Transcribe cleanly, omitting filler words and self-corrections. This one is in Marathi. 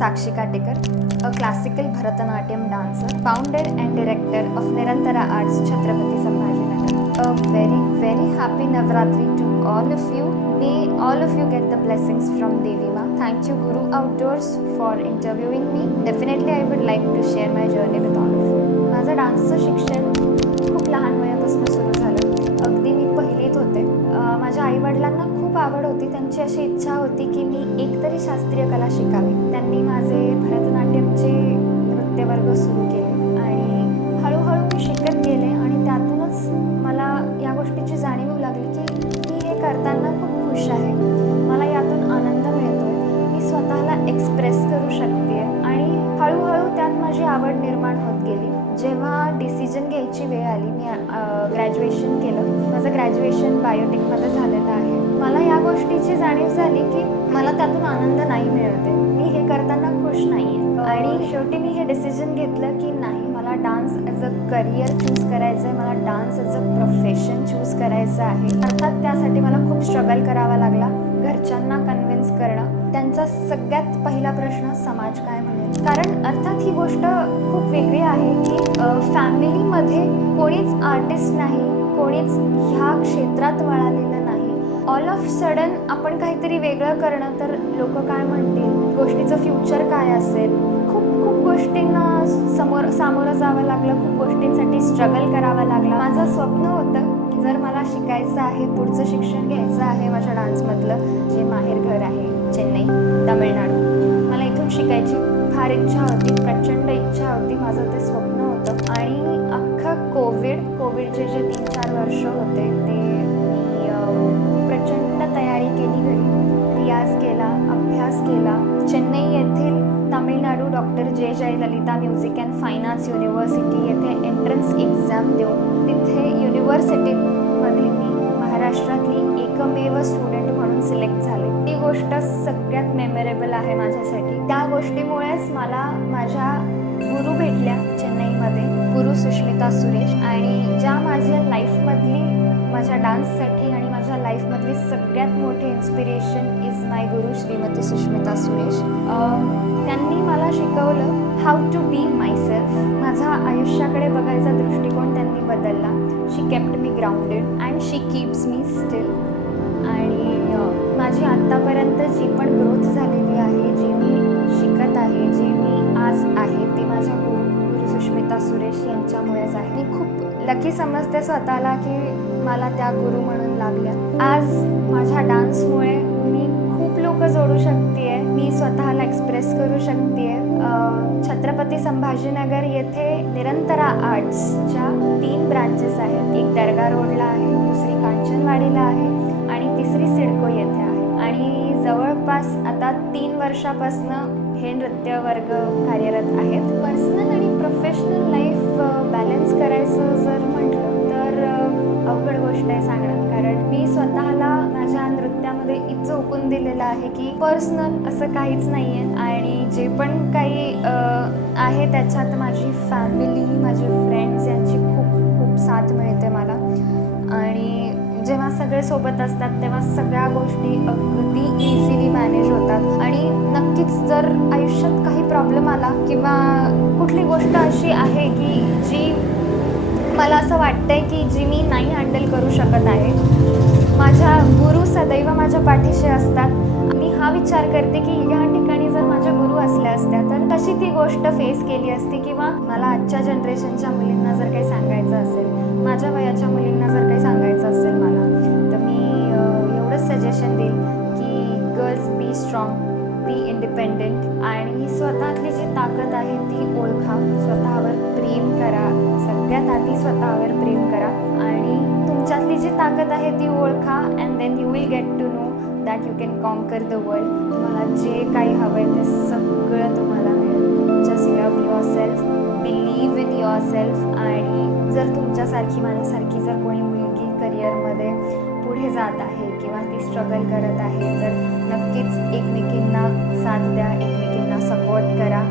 Sakshi Katekar, a classical Bharatanatyam dancer, founder and director of Nirantara Arts, Chhatrapati Sambhajinagar. A very, very happy Navratri to all of you. May all of you get the blessings from Devi Ma. Thank you Guru Outdoors for interviewing me. Definitely I would like to share my journey with all of you. माझं डान्सचं शिक्षण खूप लहान वयापासून सुरू झालं. अगदी मी पहिलीत होते. माझ्या आईवडिलांना खूप आवड होती. त्यांची अशी इच्छा होती की मी एकतरी शास्त्रीय कला शिकावी. त्यांनी माझे भरतनाट्यमचे नृत्यवर्ग सुरू केले आणि हळूहळू मी शिकत गेले आणि त्यातूनच मला या गोष्टीची जाणीव होऊ लागली की मी हे करताना खूप खुश आहे. मला यातून आनंद मिळतोय. मी स्वतःला एक्सप्रेस करू शकते आणि हळूहळू त्यात माझी आवड निर्माण होत गेली. जेव्हा डिसिजन घ्यायची वेळ आली, मी ग्रॅज्युएशन केलं. माझं ग्रॅज्युएशन बायोटेकमध्ये झालेलं आहे. मला या गोष्टीची जाणीव झाली की मला त्यातून आनंद नाही मिळते. मी हे करताना खुश नाही आहे आणि शेवटी मी हे डिसिजन घेतलं की नाही, मला dance as a career choose करायचं आहे. मला dance as a profession choose करायचं आहे. अर्थात त्यासाठी मला खूप स्ट्रगल करावा लागला. घरच्यांना कन्व्हिन्स करणं. त्यांचा सगळ्यात पहिला प्रश्न, समाज काय म्हणेल. कारण अर्थात ही गोष्ट खूप वेगळी आहे की फॅमिलीमध्ये कोणीच आर्टिस्ट नाही, कोणीच ह्या क्षेत्रात वळालेलं नाही. ऑल ऑफ सडन आपण काहीतरी वेगळं करणं, तर लोक काय म्हणतील, गोष्टीचं फ्युचर काय असेल. खूप खूप गोष्टींना सामोरं जावं लागलं. खूप गोष्टींसाठी स्ट्रगल करावा लागला. माझं स्वप्न होतं जर मला शिकायचं आहे, पुढचं शिक्षण घ्यायचं आहे माझ्या डान्समधलं, जे माहेरघर आहे चेन्नई, तामिळनाडू, मला इथून शिकायची फार इच्छा होती, प्रचंड इच्छा होती. माझं ते स्वप्न होतं आणि अख्खं कोविडचे जे 3-4 वर्ष होते ते मी प्रचंड तयारी केली. घरी रियाज केला, अभ्यास केला. चेन्नई येथील तामिळनाडू डॉक्टर जे Jayalalithaa music and fine arts university येथे एंट्रन्स एक्झाम देऊन तिथे युनिव्हर्सिटीमध्ये मी महाराष्ट्रातली एकमेव स्टुडंट म्हणून सिलेक्ट झाले. ती गोष्ट सगळ्यात मेमोरेबल आहे माझ्यासाठी. त्या गोष्टीमुळेच मला माझ्या गुरु भेटल्या चेन्नईमध्ये, गुरु सुष्मिता सुरेश, आणि ज्या माझ्या लाईफमधली, माझ्या डान्ससाठी आणि माझ्या लाईफमधली सगळ्यात मोठी इन्स्पिरेशन इज माय गुरु श्रीमती सुष्मिता सुरेश. त्यांनी मला शिकवलं हाऊ टू बी मायसेल्फ. माझा आयुष्याकडे बघायचा दृष्टिकोन त्यांनी बदलला. She kept me grounded and she keeps me still. आणि माझी आत्तापर्यंत जी पण ग्रोथ झालेली आहे, जी मी शिकत आहे, जी मी आज आहे, ती माझ्या गुरु सुष्मिता सुरेश यांच्यामुळेच आहे. मी खूप लकी समजते स्वतःला की मला त्या गुरु म्हणून लागल्या. आज माझ्या डान्समुळे मी खूप लोक जोडू शकते. मी स्वतःला एक्सप्रेस करू शकते. छत्रपती संभाजीनगर येथे निरंतरा आर्ट्सच्या 3 ब्रांचेस आहेत. एक दर्गा रोडला आहे, दुसरी कांचनवाडीला आहे आणि तिसरी सिडको येथे आहे. आणि जवळपास आता 3 वर्षापासून हे नृत्य वर्ग कार्यरत आहेत. पर्सनल आणि प्रोफेशनल लाईफ बॅलन्स करायचं जर म्हटलं तर अवघड गोष्ट आहे सांगणं. कारण मी स्वतःला माझ्या नृत्यामध्ये इतकं झोकून दिलेलं आहे की पर्सनल असं काहीच नाही आहे. आणि जे पण काही आहे त्याच्यात माझी फॅमिली, माझे फ्रेंड्स यांची खूप खूप साथ मिळते मला. आणि जेव्हा सगळे सोबत असतात तेव्हा सगळ्या गोष्टी अगदी इझिली मॅनेज होतात. आणि नक्कीच जर आयुष्यात काही प्रॉब्लेम आला किंवा कुठली गोष्ट अशी आहे की जी मला असं वाटतंय की जी मी नाही हँडल करू शकत आहे, माझ्या गुरु सदैव माझ्या पाठीशी असतात. मी हा विचार करते की या ठिकाणी जर माझ्या गुरु असल्या असत्या तर कशी ती गोष्ट फेस केली असती. किंवा मला आजच्या जनरेशनच्या मुलींना जर काही सांगायचं असेल, माझ्या वयाच्या मुलींना जर काही सांगायचं असेल मला, तर मी एवढंच सजेशन देईल की girls be strong, be independent आणि स्वतःतली जी ताकद आहे ती ओळखा. स्वतःवर प्रेम करा. सगळ्यात आधी स्वतःवर प्रेम करा आणि तुमच्यातली जी ताकद आहे ती ओळखा. And then you will get to know that you can conquer the world. तुम्हाला जे काही हवं आहे ते सगळं तुम्हाला मिळेल. Just love yourself, believe in yourself. आणि जर तुमच्यासारखी, माझ्यासारखी जर कोणी मुलगी करिअरमध्ये पुढे जात आहे किंवा ती स्ट्रगल करत आहे तर नक्कीच एकमेकींना साथ द्या, एकमेकींना सपोर्ट करा.